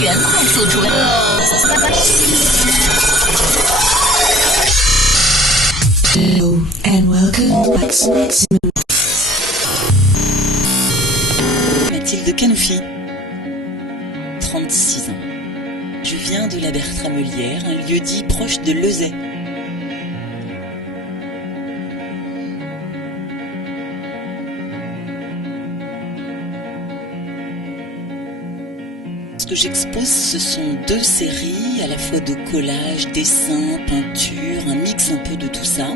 原快速出Hello and welcome back to Maximum. Mathilde Canoufi, 36 ans. Je viens de la Bertramelière, un lieu-dit proche de Lezay. Ce que j'expose, ce sont 2 séries, à la fois de collage, dessin, peinture, un mix un peu de tout ça,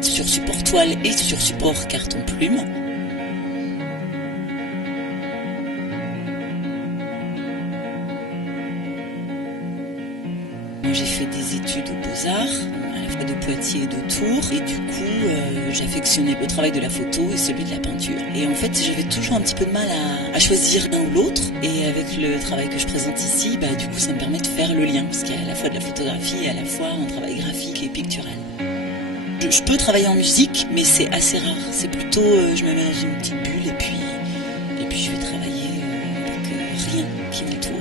sur support toile et sur support carton plume. J'ai fait des études aux Beaux-Arts, à la fois de Poitiers et de Tours, et du coup j'affectionnais le travail de la photo et celui de la peinture. Et en fait j'avais toujours un petit peu de mal à choisir l'un ou l'autre, et avec le travail que je présente ici, du coup ça me permet de faire le lien, parce qu'il y a à la fois de la photographie et à la fois un travail graphique et pictural. Je peux travailler en musique, mais c'est assez rare, c'est plutôt je me mets dans une petite bulle et puis je vais travailler avec rien qui m'entoure.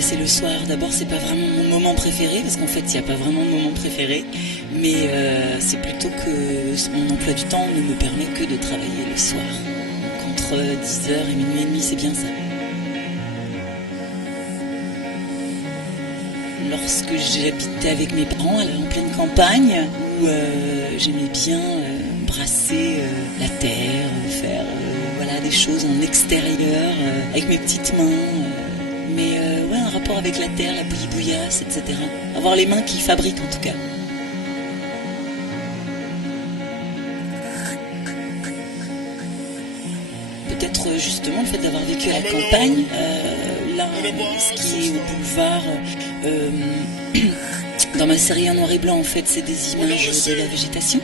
C'est le soir. D'abord, c'est pas vraiment mon moment préféré, parce qu'en fait, il n'y a pas vraiment de moment préféré, mais c'est plutôt que mon emploi du temps ne me permet que de travailler le soir. Donc, entre 10h et minuit et demi, c'est bien ça. Lorsque j'habitais avec mes parents en pleine campagne, où j'aimais bien brasser la terre, faire des choses en extérieur, avec mes petites mains, mais un rapport avec la terre, la bouillie-bouillasse, etc. Avoir les mains qui fabriquent en tout cas. Peut-être justement le fait d'avoir vécu à la campagne, là, ce qui est au boulevard, dans ma série en noir et blanc, en fait, c'est des images de la végétation.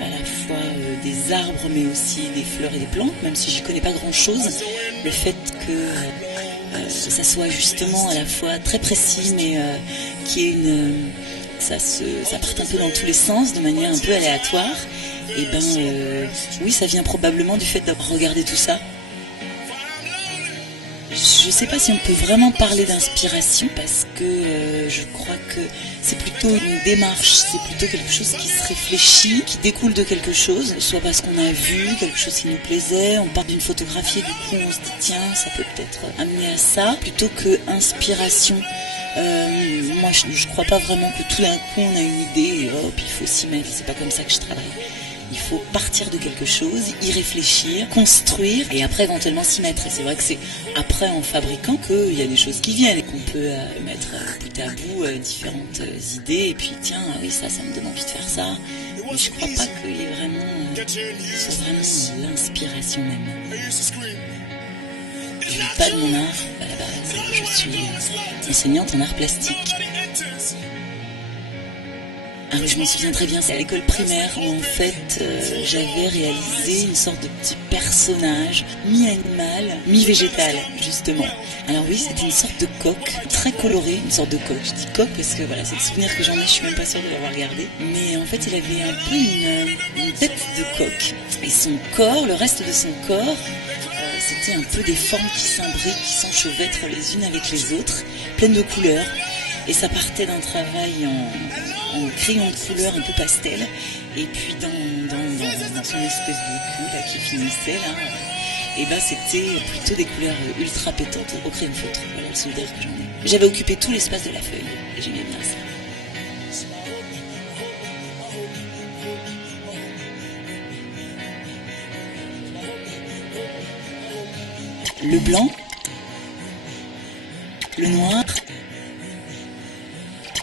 À la fois des arbres, mais aussi des fleurs et des plantes, même si j'y connais pas grand-chose. Le fait que ça soit justement à la fois très précis, mais qui est ça parte un peu dans tous les sens, de manière un peu aléatoire. Et oui, ça vient probablement du fait d'avoir regardé tout ça. Je sais pas si on peut vraiment parler d'inspiration, parce que je crois que c'est plutôt une démarche, c'est plutôt quelque chose qui se réfléchit, qui découle de quelque chose, soit parce qu'on a vu quelque chose qui nous plaisait, on part d'une photographie et du coup on se dit tiens, ça peut peut-être amener à ça, plutôt que inspiration. Moi je crois pas vraiment que tout d'un coup on a une idée et hop, il faut s'y mettre, c'est pas comme ça que je travaille. Il faut partir de quelque chose, y réfléchir, construire et après éventuellement s'y mettre. Et c'est vrai que c'est après en fabriquant qu'il y a des choses qui viennent et qu'on peut mettre bout à bout différentes idées et puis tiens, oui ça me donne envie de faire ça. Mais je crois pas qu'il y ait vraiment, soit vraiment l'inspiration même. Je ne vis pas de mon art à la base, je suis enseignante en art plastique. Ah oui, je m'en souviens très bien, c'est à l'école primaire où en fait j'avais réalisé une sorte de petit personnage mi-animal, mi-végétal justement. Alors oui, c'était une sorte de coq, très coloré, une sorte de coq. Je dis coq parce que voilà, c'est le souvenir que j'en ai, je suis même pas sûre de l'avoir regardé. Mais en fait, il avait un peu une tête de coq. Et son corps, le reste de son corps, c'était un peu des formes qui s'imbriquent, qui s'enchevêtrent les unes avec les autres, pleines de couleurs. Et ça partait d'un travail en crayon de couleur un peu pastel, et puis dans son espèce de cul là, qui finissait là, et c'était plutôt des couleurs ultra pétantes au crayon de feutre. Voilà le souvenir que j'en ai. J'avais occupé tout l'espace de la feuille, et j'aimais bien ça. Le blanc, le noir,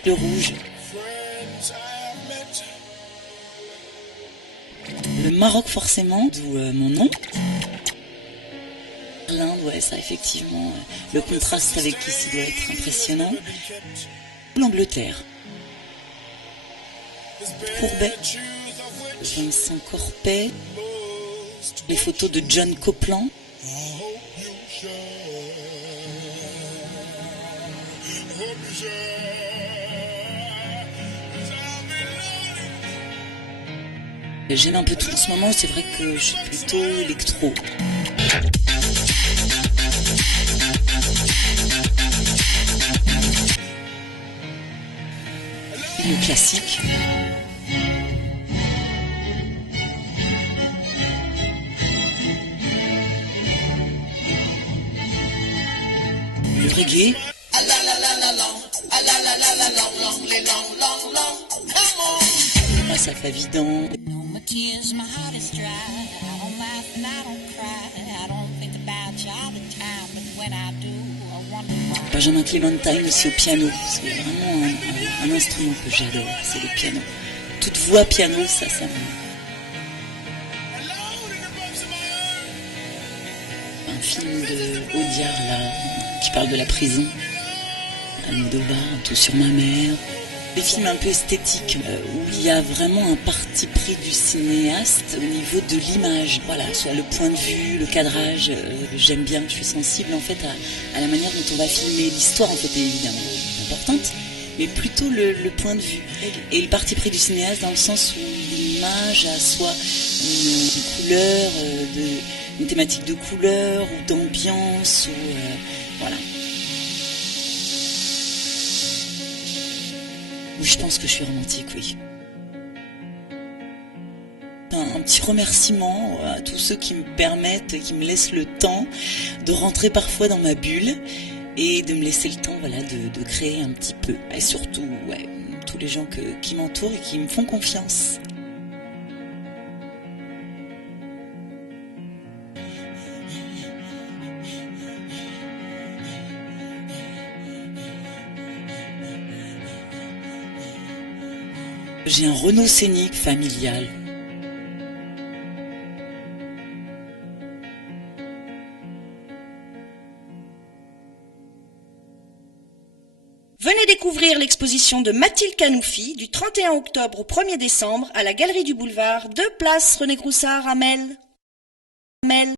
le rouge, le Maroc forcément, d'où mon nom. L'Inde, ouais, ça effectivement, le contraste avec ici doit être impressionnant. L'Angleterre, Courbet, Vincent Corpet, les photos de John Copeland. J'aime un peu tout en ce moment, c'est vrai que je suis plutôt électro. Le classique. Le reggae. Grâce à Favidan. Benjamin Clementine aussi au piano. C'est vraiment un instrument que j'adore, c'est le piano. Toute voix piano, ça me... Un film de Audiard là, qui parle de la prison. Almodovar, Tout sur ma mère. Des films un peu esthétiques où il y a vraiment un parti pris du cinéaste au niveau de l'image. Voilà, soit le point de vue, le cadrage. J'aime bien, je suis sensible en fait à la manière dont on va filmer. L'histoire en fait est évidemment importante, mais plutôt le point de vue. Et le parti pris du cinéaste dans le sens où l'image a soit une couleur, une thématique de couleur ou d'ambiance ou voilà. Je pense que je suis romantique, oui. Un petit remerciement à tous ceux qui me permettent, qui me laissent le temps de rentrer parfois dans ma bulle et de me laisser le temps voilà, de créer un petit peu. Et surtout, ouais, tous les gens qui m'entourent et qui me font confiance. J'ai un Renault Scénic familial. Venez découvrir l'exposition de Mathilde Canoufi du 31 octobre au 1er décembre à la Galerie du Boulevard, 2 place René Groussard à Mel.